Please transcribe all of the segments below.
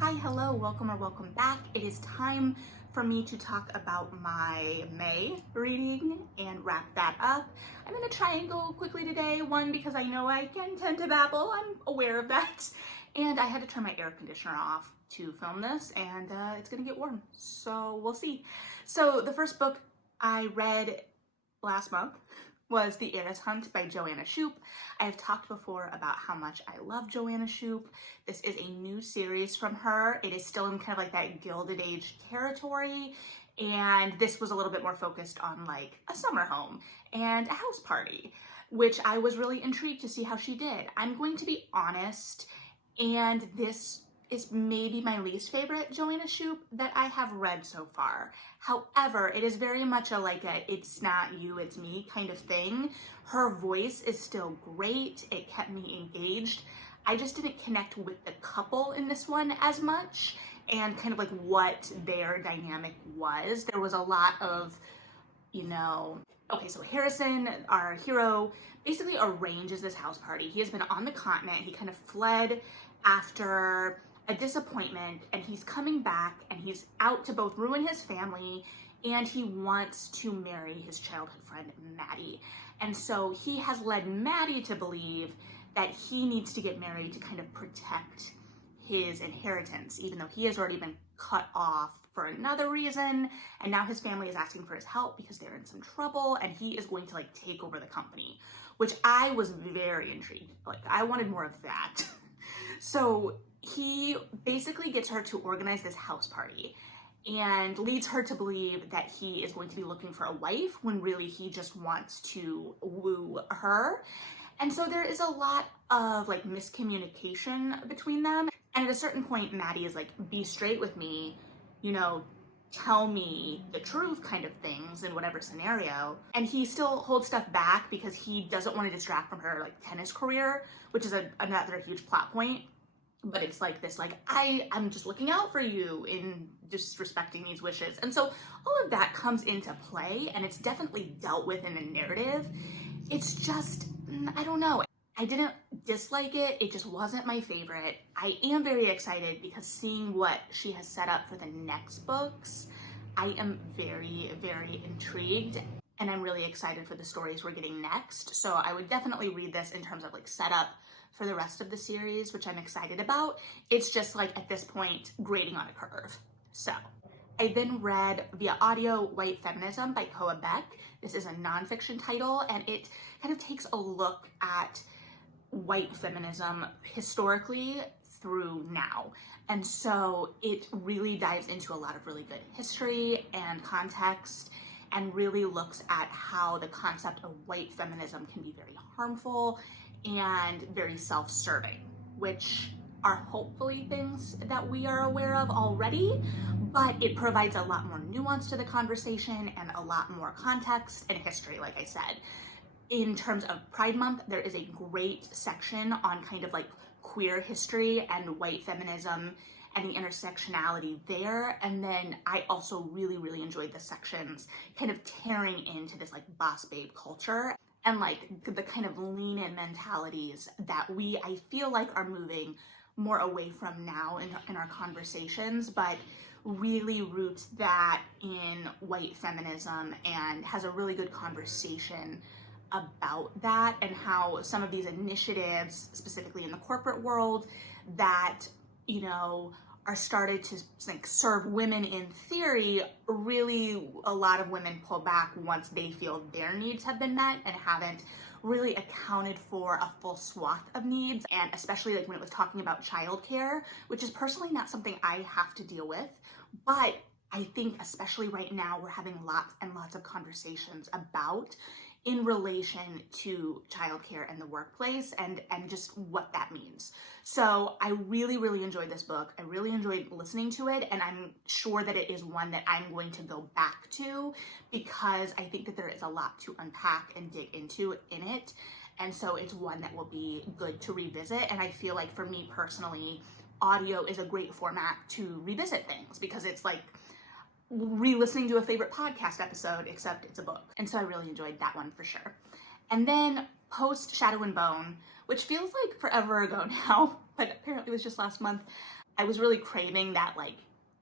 Hi, hello, welcome or welcome back. It is time for me to talk about my May reading and wrap that up. I'm going to try and go quickly today. One, because I know I can tend to babble. I'm aware of that. And I had to turn my air conditioner off to film this, and it's going to get warm. So we'll see. So the first book I read last month was The Aeris Hunt by Joanna Shupe. I have talked before about how much I love Joanna Shupe. This is a new series from her. It is still in kind of like that Gilded Age territory, and this was a little bit more focused on like a summer home and a house party, which I was really intrigued to see how she did. I'm going to be honest, and this is maybe my least favorite Joanna Shupe that I have read so far. However, it is very much a it's not you, it's me kind of thing. Her voice is still great. It kept me engaged. I just didn't connect with the couple in this one as much and kind of like what their dynamic was. There was a lot of, okay, so Harrison, our hero, basically arranges this house party. He has been on the continent. He kind of fled after a disappointment, and he's coming back, and he's out to both ruin his family, and he wants to marry his childhood friend Maddie. And so he has led Maddie to believe that he needs to get married to kind of protect his inheritance, even though he has already been cut off for another reason, and now his family is asking for his help because they're in some trouble, and he is going to like take over the company, which I was very intrigued. Like, I wanted more of that. So he basically gets her to organize this house party and leads her to believe that he is going to be looking for a wife when really he just wants to woo her. And so there is a lot of like miscommunication between them. And at a certain point, Maddie is like, be straight with me, tell me the truth kind of things in whatever scenario. And he still holds stuff back because he doesn't want to distract from her like tennis career, which is another huge plot point. But it's like this, like, I'm just looking out for you in disrespecting these wishes. And so all of that comes into play, and it's definitely dealt with in the narrative. It's just, I don't know. I didn't dislike it. It just wasn't my favorite. I am very excited because seeing what she has set up for the next books, I am very, very intrigued. And I'm really excited for the stories we're getting next. So I would definitely read this in terms of like setup for the rest of the series, which I'm excited about. It's just like at this point, grading on a curve. So I then read via audio White Feminism by Koa Beck. This is a nonfiction title, and it kind of takes a look at white feminism historically through now. And so it really dives into a lot of really good history and context, and really looks at how the concept of white feminism can be very harmful and very self-serving, which are hopefully things that we are aware of already, but it provides a lot more nuance to the conversation and a lot more context and history, like I said. In terms of Pride Month, there is a great section on kind of like queer history and white feminism and the intersectionality there. And then I also really, really enjoyed the sections kind of tearing into this like boss babe culture and like the kind of lean in mentalities that I feel like are moving more away from now in our conversations, but really roots that in white feminism and has a really good conversation about that, and how some of these initiatives, specifically in the corporate world, that, are started to like serve women in theory, really a lot of women pull back once they feel their needs have been met and haven't really accounted for a full swath of needs. And especially like when it was talking about childcare, which is personally not something I have to deal with, but I think especially right now we're having lots and lots of conversations about in relation to childcare and the workplace and just what that means. So I really, really enjoyed this book. I really enjoyed listening to it, and I'm sure that it is one that I'm going to go back to because I think that there is a lot to unpack and dig into in it. And so it's one that will be good to revisit. And I feel like for me personally, audio is a great format to revisit things because it's like re-listening to a favorite podcast episode, except it's a book. And so I really enjoyed that one for sure. And then post Shadow and Bone, which feels like forever ago now, but apparently it was just last month, I was really craving that like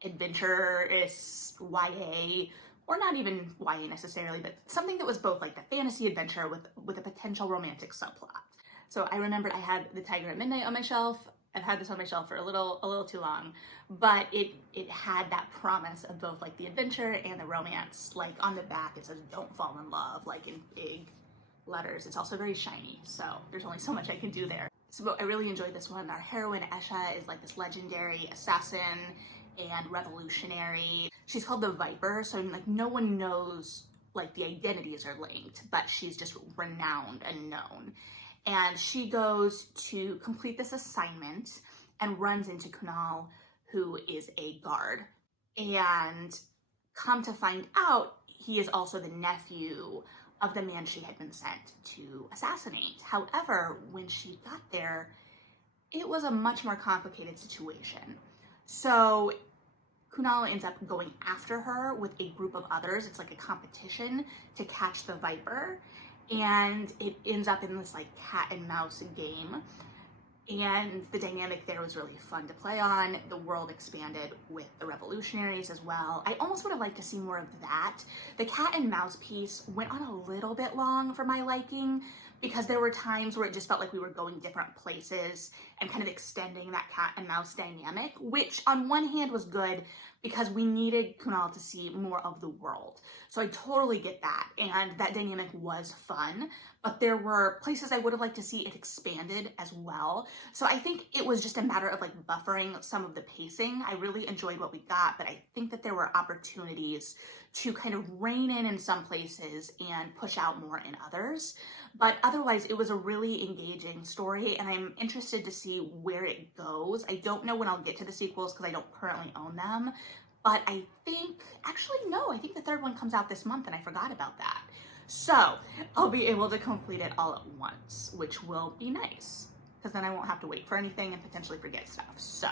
adventurous YA, or not even YA necessarily, but something that was both like the fantasy adventure with a potential romantic subplot. So I remembered I had The Tiger at Midnight on my shelf. I've had this on my shelf for a little too long, but it had that promise of both like the adventure and the romance. Like on the back it says "Don't fall in love," like in big letters. It's also very shiny, so there's only so much I can do there. So I really enjoyed this one. Our heroine Esha is like this legendary assassin and revolutionary. She's called the Viper, so like no one knows, like the identities are linked, but she's just renowned and known. And she goes to complete this assignment and runs into Kunal, who is a guard. And come to find out, he is also the nephew of the man she had been sent to assassinate. However, when she got there, it was a much more complicated situation. So Kunal ends up going after her with a group of others. It's like a competition to catch the Viper. And it ends up in this like cat and mouse game. And the dynamic there was really fun to play on. The world expanded with the revolutionaries as well. I almost would have liked to see more of that. The cat and mouse piece went on a little bit long for my liking, because there were times where it just felt like we were going different places and kind of extending that cat and mouse dynamic, which on one hand was good because we needed Kunal to see more of the world. So I totally get that. And that dynamic was fun, but there were places I would have liked to see it expanded as well. So I think it was just a matter of like buffering some of the pacing. I really enjoyed what we got, but I think that there were opportunities to kind of rein in some places and push out more in others. But otherwise, it was a really engaging story, and I'm interested to see where it goes. I don't know when I'll get to the sequels because I don't currently own them, but I think, actually no, I think the third one comes out this month, and I forgot about that. So I'll be able to complete it all at once, which will be nice, because then I won't have to wait for anything and potentially forget stuff. So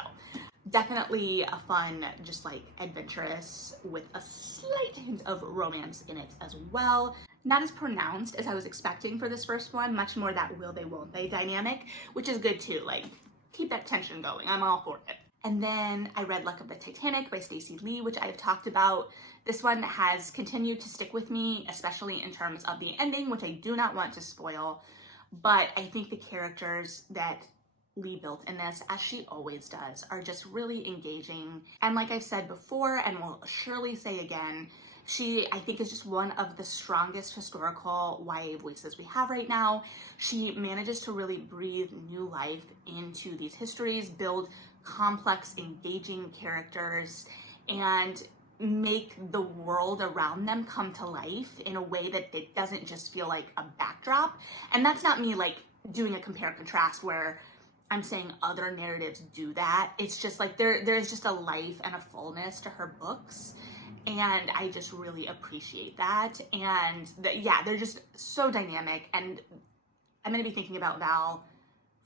definitely a fun, just like adventurous with a slight hint of romance in it as well. Not as pronounced as I was expecting for this first one, much more that will they, won't they dynamic, which is good too. Like, keep that tension going. I'm all for it. And then I read Luck of the Titanic by Stacey Lee, which I've talked about. This one has continued to stick with me, especially in terms of the ending, which I do not want to spoil. But I think the characters that Lee built in this, as she always does, are just really engaging. And like I've said before, and will surely say again, she, I think, is just one of the strongest historical YA voices we have right now. She manages to really breathe new life into these histories, build complex, engaging characters, and make the world around them come to life in a way that it doesn't just feel like a backdrop. And that's not me like doing a compare and contrast where I'm saying other narratives do that. It's just like there's just a life and a fullness to her books. And I just really appreciate that. And yeah, they're just so dynamic. And I'm going to be thinking about Val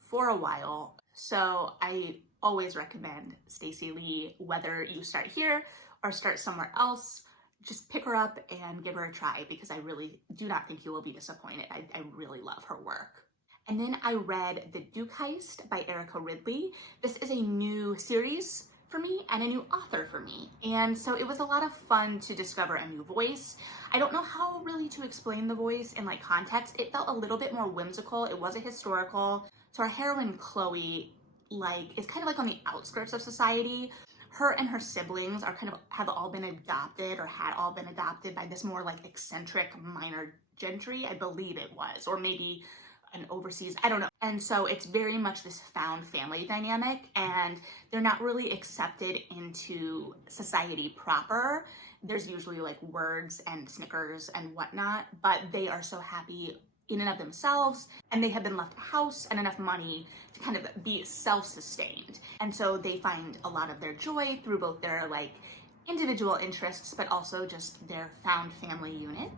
for a while. So I always recommend Stacey Lee, whether you start here or start somewhere else, just pick her up and give her a try, because I really do not think you will be disappointed. I really love her work. And then I read The Duke Heist by Erica Ridley. This is a new series for me and a new author for me. And so it was a lot of fun to discover a new voice. I don't know how really to explain the voice in like context. It felt a little bit more whimsical. It was a historical. So our heroine Chloe is kind of like on the outskirts of society. Her and her siblings are kind of have all been adopted, or had all been adopted by this more like eccentric minor gentry, I believe it was, or maybe an overseas, I don't know. And so it's very much this found family dynamic, and they're not really accepted into society proper. There's usually like words and snickers and whatnot, but they are so happy in and of themselves, and they have been left a house and enough money to kind of be self-sustained. And so they find a lot of their joy through both their like individual interests, but also just their found family unit.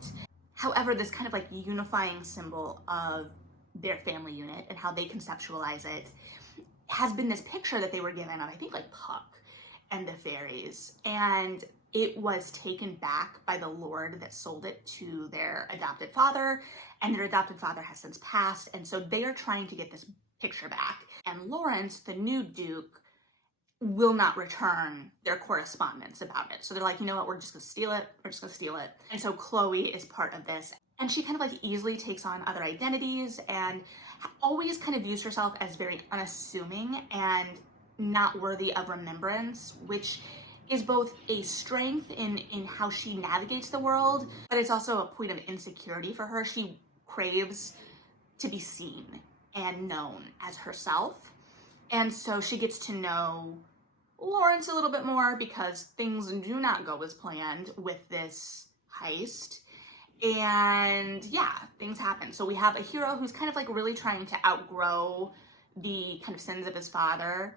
However, this kind of like unifying symbol of their family unit and how they conceptualize it has been this picture that they were given of, I think, like Puck and the fairies. And it was taken back by the lord that sold it to their adopted father, and their adopted father has since passed. And so they are trying to get this picture back. And Lawrence, the new Duke, will not return their correspondence about it. So they're like, you know what, we're just gonna steal it. We're just gonna steal it. And so Chloe is part of this. And she kind of like easily takes on other identities and always kind of views herself as very unassuming and not worthy of remembrance, which is both a strength in how she navigates the world, but it's also a point of insecurity for her. She craves to be seen and known as herself. And so she gets to know Lawrence a little bit more because things do not go as planned with this heist. And yeah, things happen. So we have a hero who's kind of like really trying to outgrow the kind of sins of his father,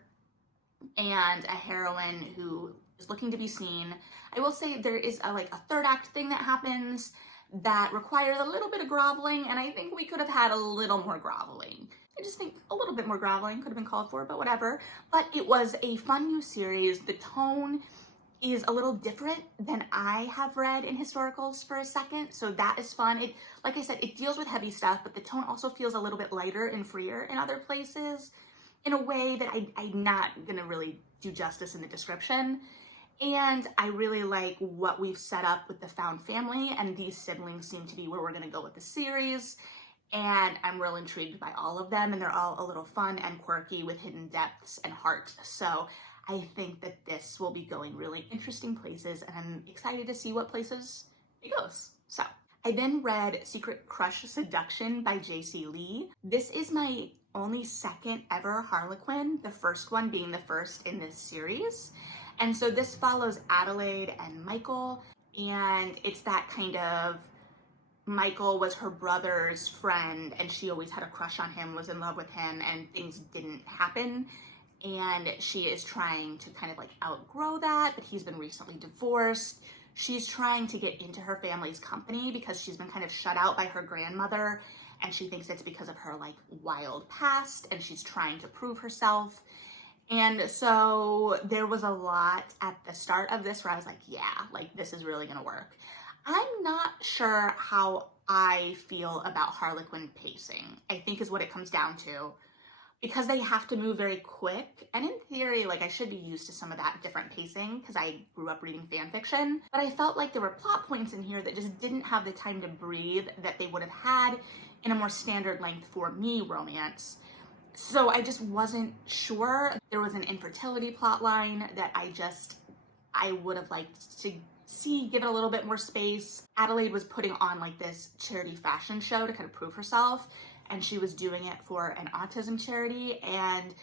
and a heroine who is looking to be seen. I will say there is a third act thing that happens that requires a little bit of groveling, and I think we could have had a little more groveling. I just think a little bit more groveling could have been called for, but whatever. But it was a fun new series. The tone is a little different than I have read in historicals for a second, so that is fun. It, like I said, it deals with heavy stuff, but the tone also feels a little bit lighter and freer in other places in a way that I'm not gonna really do justice in the description. And I really like what we've set up with the found family, and these siblings seem to be where we're gonna go with the series. And I'm real intrigued by all of them, and they're all a little fun and quirky with hidden depths and heart. So I think that this will be going really interesting places, and I'm excited to see what places it goes. So I then read Secret Crush Seduction by J.C. Lee. This is my only second ever Harlequin, the first one being the first in this series. And so this follows Adelaide and Michael, and it's that kind of Michael was her brother's friend and she always had a crush on him, was in love with him, and things didn't happen. And she is trying to kind of like outgrow that, but he's been recently divorced. She's trying to get into her family's company because she's been kind of shut out by her grandmother, and she thinks it's because of her like wild past, and she's trying to prove herself. And so there was a lot at the start of this where I was like, yeah, like this is really gonna work. I'm not sure how I feel about Harlequin pacing, I think is what it comes down to, because they have to move very quick. And in theory, like I should be used to some of that different pacing because I grew up reading fan fiction, but I felt like there were plot points in here that just didn't have the time to breathe that they would have had in a more standard length for me romance. So I just wasn't sure. There was an infertility plot line that I would have liked to see, give it a little bit more space. Adelaide was putting on like this charity fashion show to kind of prove herself, and she was doing it for an autism charity, and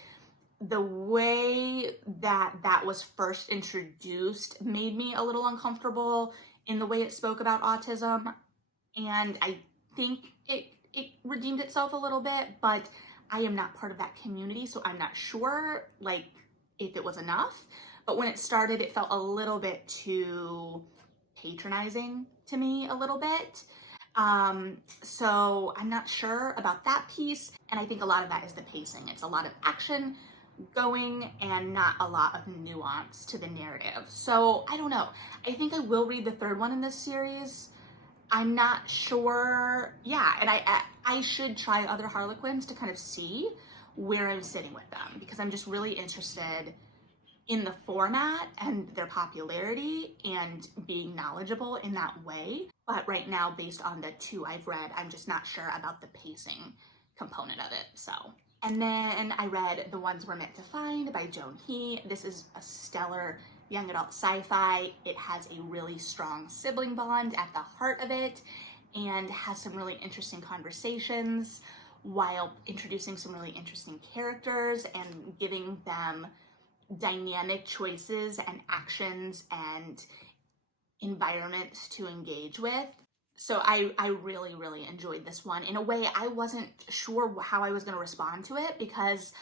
the way that that was first introduced made me a little uncomfortable in the way it spoke about autism, and I think it redeemed itself a little bit, but I am not part of that community, so I'm not sure like if it was enough. But when it started, it felt a little bit too patronizing to me a little bit. So I'm not sure about that piece. And I think a lot of that is the pacing. It's a lot of action going and not a lot of nuance to the narrative. So I don't know. I think I will read the third one in this series. I'm not sure. Yeah, and I should try other Harlequins to kind of see where I'm sitting with them, because I'm just really interested in the format and their popularity and being knowledgeable in that way. But right now, based on the two I've read, I'm just not sure about the pacing component of it. So, and then I read The Ones We're Meant to Find by Joan He. This is a stellar young adult sci-fi. It has a really strong sibling bond at the heart of it and has some really interesting conversations while introducing some really interesting characters and giving them dynamic choices and actions and environments to engage with. So I really, really enjoyed this one. In a way, I wasn't sure how I was going to respond to it because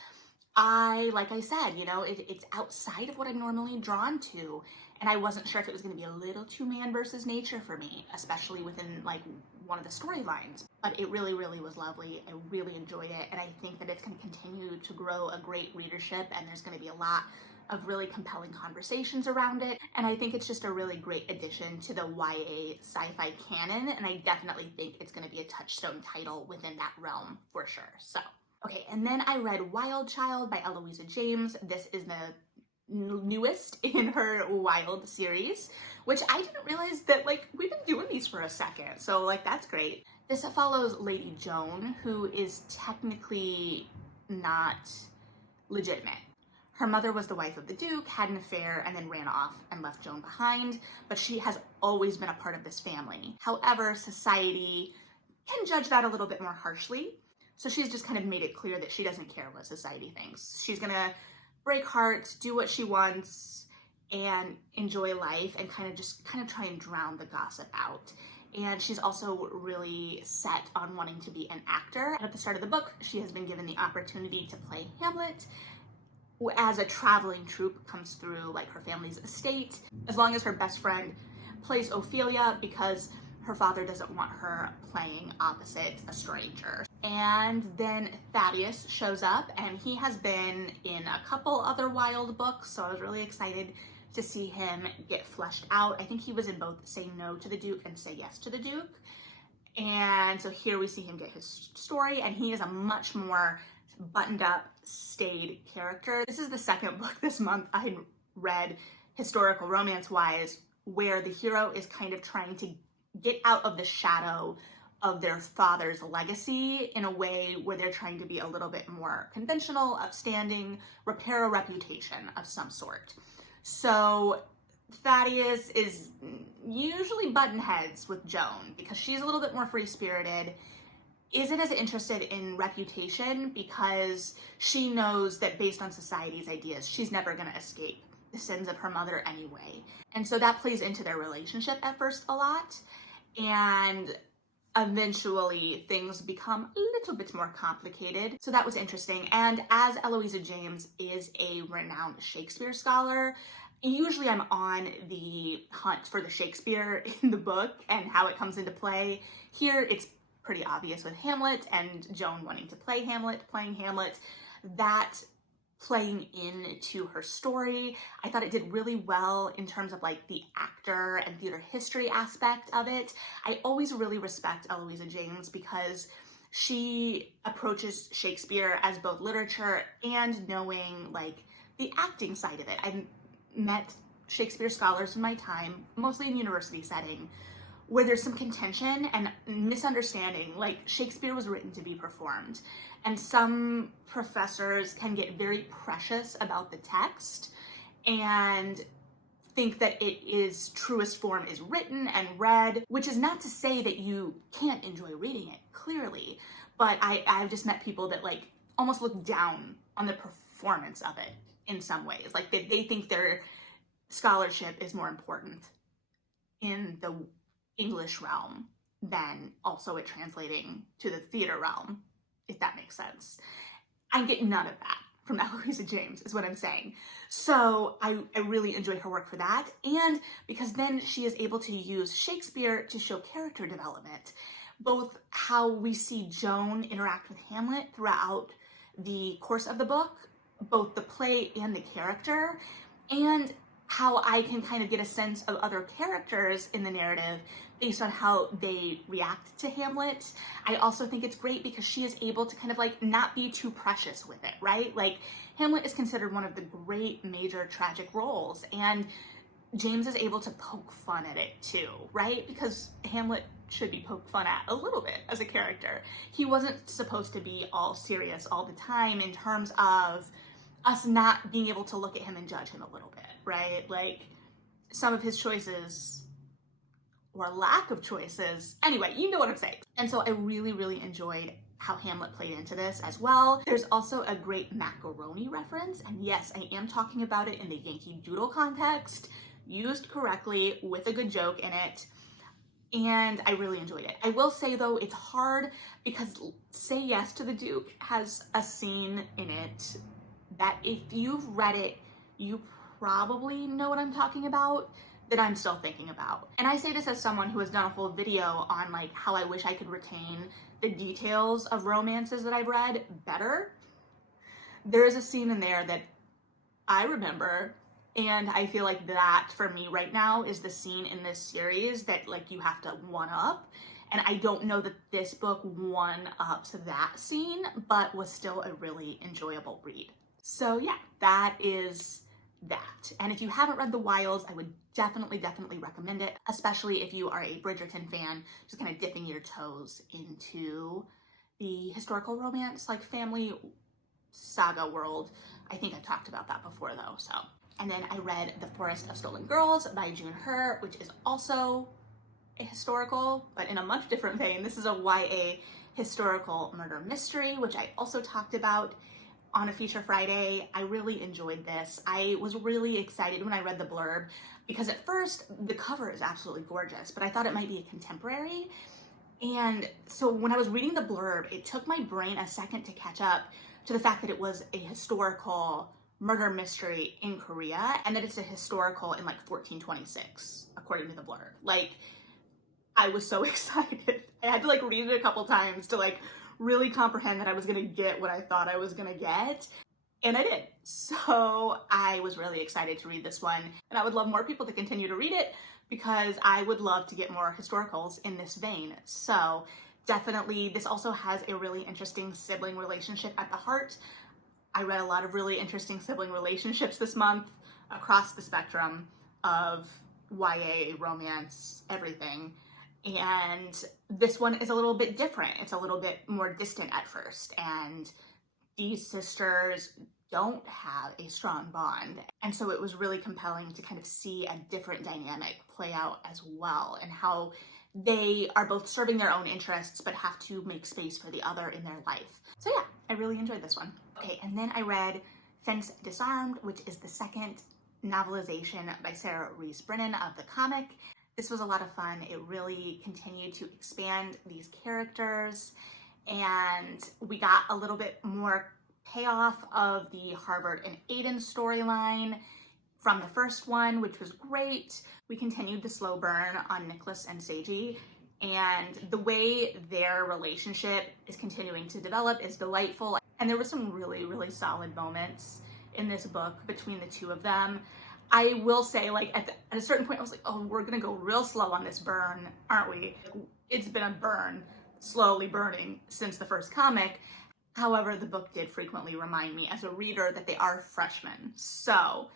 like I said, you know, it's outside of what I'm normally drawn to. And I wasn't sure if it was going to be a little too man versus nature for me, especially within like one of the storylines. But it really, really was lovely. I really enjoyed it. And I think that it's going to continue to grow a great readership, and there's going to be a lot of really compelling conversations around it. And I think it's just a really great addition to the YA sci-fi canon. And I definitely think it's going to be a touchstone title within that realm for sure. So, okay. And then I read Wild Child by Eloisa James. This is the newest in her Wild series, which I didn't realize that, like, we've been doing these for a second. So, like, that's great. This follows Lady Joan, who is technically not legitimate. Her mother was the wife of the Duke, had an affair, and then ran off and left Joan behind, but she has always been a part of this family. However, society can judge that a little bit more harshly, so she's just kind of made it clear that she doesn't care what society thinks. She's gonna break hearts, do what she wants, and enjoy life, and kind of try and drown the gossip out. And she's also really set on wanting to be an actor. And at the start of the book, she has been given the opportunity to play Hamlet as a traveling troupe comes through, like, her family's estate, as long as her best friend plays Ophelia, because her father doesn't want her playing opposite a stranger. And then Thaddeus shows up, and he has been in a couple other Wild books, so I was really excited to see him get fleshed out. I think he was in both Say No to the Duke and Say Yes to the Duke. And so here we see him get his story, and he is a much more buttoned up, staid character. This is the second book this month I read, historical romance wise, where the hero is kind of trying to get out of the shadow of their father's legacy in a way where they're trying to be a little bit more conventional, upstanding, repair a reputation of some sort. So Thaddeus is usually button heads with Joan because she's a little bit more free-spirited, isn't as interested in reputation because she knows that based on society's ideas, she's never going to escape the sins of her mother anyway. And so that plays into their relationship at first a lot. And eventually things become a little bit more complicated. So that was interesting. And as Eloisa James is a renowned Shakespeare scholar, usually I'm on the hunt for the Shakespeare in the book and how it comes into play. Here it's pretty obvious with Hamlet and Joan wanting to play Hamlet, playing Hamlet, that playing into her story. I thought it did really well in terms of, like, the actor and theater history aspect of it. I always really respect Eloisa James because she approaches Shakespeare as both literature and knowing, like, the acting side of it. I've met Shakespeare scholars in my time, mostly in university setting, where there's some contention and misunderstanding. Like, Shakespeare was written to be performed, and some professors can get very precious about the text and think that it is truest form is written and read, which is not to say that you can't enjoy reading it, clearly, but I've just met people that, like, almost look down on the performance of it in some ways. Like, they think their scholarship is more important in the English realm than also it translating to the theater realm, if that makes sense. I get none of that from Eloisa James, is what I'm saying. So I really enjoy her work for that, and because then she is able to use Shakespeare to show character development, both how we see Joan interact with Hamlet throughout the course of the book, both the play and the character, and how I can kind of get a sense of other characters in the narrative based on how they react to Hamlet. I also think it's great because she is able to kind of, like, not be too precious with it, right? Like, Hamlet is considered one of the great major tragic roles, and James is able to poke fun at it too, right? Because Hamlet should be poked fun at a little bit as a character. He wasn't supposed to be all serious all the time in terms of us not being able to look at him and judge him a little bit, right? Like, some of his choices or lack of choices. Anyway, you know what I'm saying. And so I really, really enjoyed how Hamlet played into this as well. There's also a great macaroni reference, and yes, I am talking about it in the Yankee Doodle context, used correctly with a good joke in it, and I really enjoyed it. I will say though, it's hard because Say Yes to the Duke has a scene in it that if you've read it, you probably know what I'm talking about, that I'm still thinking about. And I say this as someone who has done a whole video on, like, how I wish I could retain the details of romances that I've read better. There is a scene in there that I remember, and I feel like that for me right now is the scene in this series that, like, you have to one up. And I don't know that this book one ups that scene, but was still a really enjoyable read. So yeah, that is that. And if you haven't read The Wilds, I would definitely recommend it, especially if you are a Bridgerton fan, just kind of dipping your toes into the historical romance, like family saga world. I think I talked about that before though, so. And then I read The Forest of Stolen Girls by June Hur, which is also a historical, but in a much different vein. This is a YA historical murder mystery, which I also talked about on a Feature Friday. I really enjoyed this. I was really excited when I read the blurb because at first the cover is absolutely gorgeous, but I thought it might be a contemporary. And so when I was reading the blurb, it took my brain a second to catch up to the fact that it was a historical murder mystery in Korea and that it's a historical in like 1426, according to the blurb. Like, I was so excited. I had to like read it a couple times to like really comprehend that I was gonna get what I thought I was gonna get. And I did. So I was really excited to read this one. And I would love more people to continue to read it because I would love to get more historicals in this vein. So definitely, this also has a really interesting sibling relationship at the heart. I read a lot of really interesting sibling relationships this month across the spectrum of YA, romance, everything. And this one is a little bit different. It's a little bit more distant at first. And these sisters don't have a strong bond. And so it was really compelling to kind of see a different dynamic play out as well, and how they are both serving their own interests but have to make space for the other in their life. So yeah, I really enjoyed this one. Okay, and then I read Fence Disarmed, which is the second novelization by Sarah Rees Brennan of the comic. This was a lot of fun. It really continued to expand these characters, and we got a little bit more payoff of the Harvard and Aiden storyline from the first one, which was great. We continued the slow burn on Nicholas and Seiji, and the way their relationship is continuing to develop is delightful. And there were some really solid moments in this book between the two of them. I will say, like, at a certain point, I was like, oh, we're gonna go real slow on this burn, aren't we? It's been a burn, slowly burning since the first comic. However, the book did frequently remind me as a reader that they are freshmen, so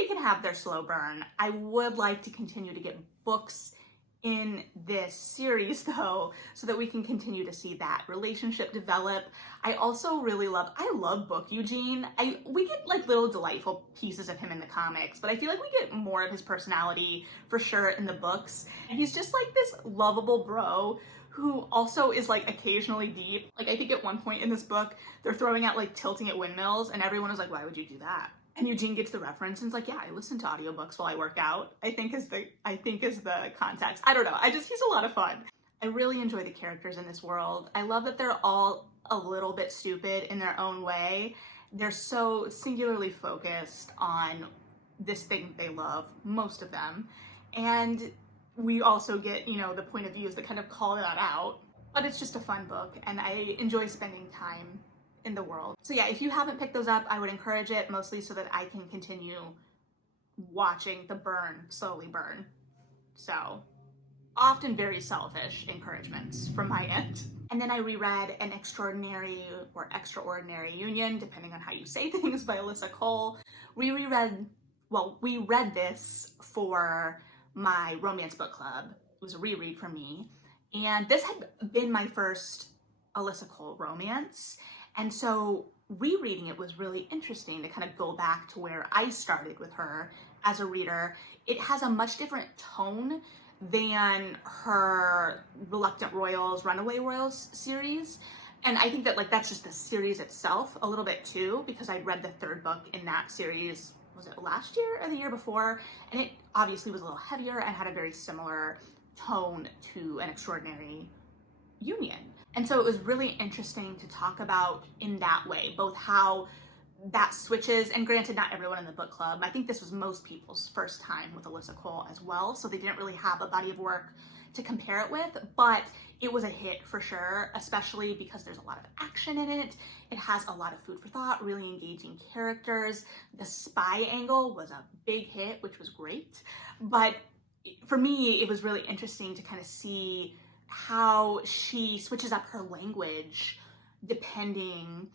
they can have their slow burn. I would like to continue to get books in this series though, so that we can continue to see that relationship develop. I also really love Book Eugene. We get like little delightful pieces of him in the comics, but I feel like we get more of his personality for sure in the books. And he's just like this lovable bro who also is like occasionally deep. Like, I think at one point in this book, they're throwing out like tilting at windmills and everyone is like, why would you do that? And Eugene gets the reference and is like, yeah, I listen to audiobooks while I work out, I think is the context. I don't know. He's a lot of fun. I really enjoy the characters in this world. I love that they're all a little bit stupid in their own way. They're so singularly focused on this thing they love, most of them. And we also get, you know, the point of views that kind of call that out. But it's just a fun book, and I enjoy spending time in the world. So yeah, if you haven't picked those up, I would encourage it, mostly so that I can continue watching the burn slowly burn. So often very selfish encouragements from my end. And then I reread An Extraordinary or Extraordinary Union, depending on how you say things, by Alyssa Cole. We read this for my romance book club. It was a reread for me. And this had been my first Alyssa Cole romance. And so rereading it was really interesting to kind of go back to where I started with her as a reader. It has a much different tone than her Reluctant Royals, Runaway Royals series. And I think that like that's just the series itself a little bit too, because I read the third book in that series, was it last year or the year before? And it obviously was a little heavier and had a very similar tone to An Extraordinary Union. And so it was really interesting to talk about in that way, both how that switches, and granted, not everyone in the book club, I think this was most people's first time with Alyssa Cole as well, so they didn't really have a body of work to compare it with, but it was a hit for sure, especially because there's a lot of action in it. It has a lot of food for thought, really engaging characters. The spy angle was a big hit, which was great, but for me, it was really interesting to kind of see how she switches up her language depending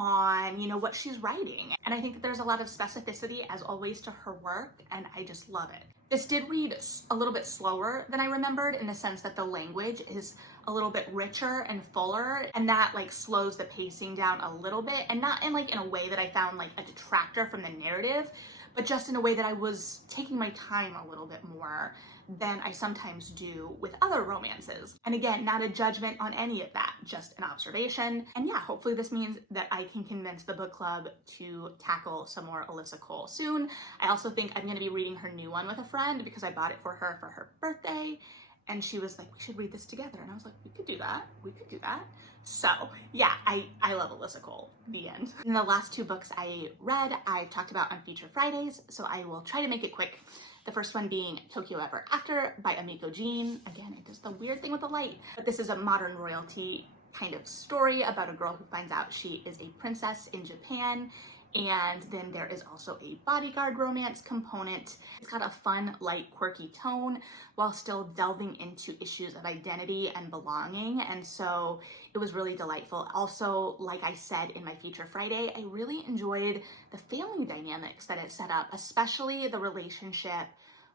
on, you know, what she's writing. And I think that there's a lot of specificity, as always, to her work, and I just love it. This did read a little bit slower than I remembered, in the sense that the language is a little bit richer and fuller, and that like slows the pacing down a little bit, and not in like in a way that I found like a detractor from the narrative, but just in a way that I was taking my time a little bit more than I sometimes do with other romances. And again, not a judgment on any of that, just an observation. And yeah, hopefully this means that I can convince the book club to tackle some more Alyssa Cole soon. I also think I'm gonna be reading her new one with a friend, because I bought it for her birthday. And she was like, we should read this together. And I was like, we could do that. We could do that. So yeah, I love Alyssa Cole, the end. And the last two books I read, I've talked about on Feature Fridays, so I will try to make it quick. The first one being Tokyo Ever After by Amiko Jean. Again, it does the weird thing with the light, but this is a modern royalty kind of story about a girl who finds out she is a princess in Japan. And then there is also a bodyguard romance component. It's got a fun, light, quirky tone while still delving into issues of identity and belonging. And so it was really delightful. Also, like I said in my Feature Friday, I really enjoyed the family dynamics that it set up, especially the relationship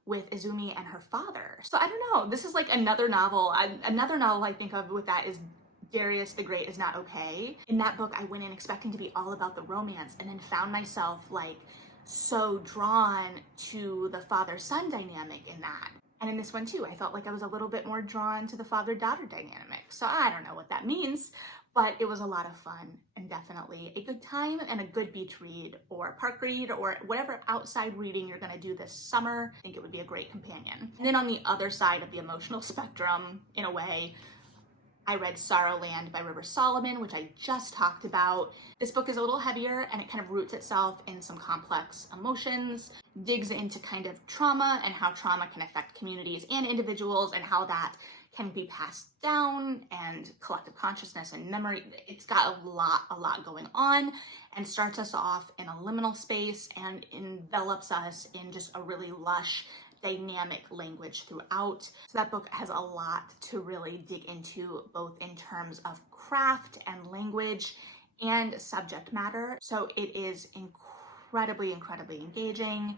with Izumi and her father. So I don't know, this is like another novel I think of with that is Darius the Great Is Not Okay. In that book, I went in expecting to be all about the romance, and then found myself like so drawn to the father-son dynamic in that. And in this one too, I felt like I was a little bit more drawn to the father-daughter dynamic. So I don't know what that means, but it was a lot of fun, and definitely a good time and a good beach read or park read or whatever outside reading you're gonna do this summer. I think it would be a great companion. And then on the other side of the emotional spectrum, in a way, I read Sorrowland by River Solomon, which I just talked about. This book is a little heavier, and it kind of roots itself in some complex emotions, digs into kind of trauma and how trauma can affect communities and individuals, and how that can be passed down, and collective consciousness and memory. It's got a lot going on, and starts us off in a liminal space and envelops us in just a really lush, dynamic language throughout. So that book has a lot to really dig into, both in terms of craft and language and subject matter. So it is incredibly engaging.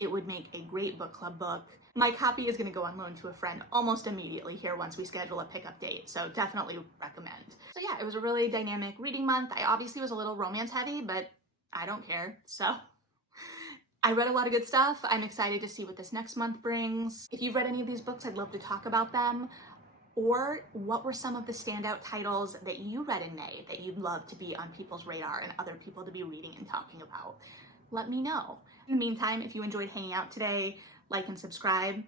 It would make a great book club book. My copy is going to go on loan to a friend almost immediately here once we schedule a pickup date, so definitely recommend. So yeah, it was a really dynamic reading month. I obviously was a little romance heavy, but I don't care. So I read a lot of good stuff. I'm excited to see what this next month brings. If you've read any of these books, I'd love to talk about them. Or what were some of the standout titles that you read in May that you'd love to be on people's radar and other people to be reading and talking about? Let me know. In the meantime, if you enjoyed hanging out today, like and subscribe,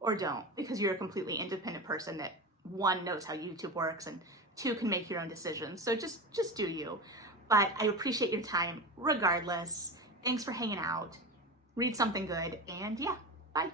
or don't, because you're a completely independent person that, one, knows how YouTube works, and two, can make your own decisions. So just do you. But I appreciate your time regardless. Thanks for hanging out. Read something good, and yeah, bye.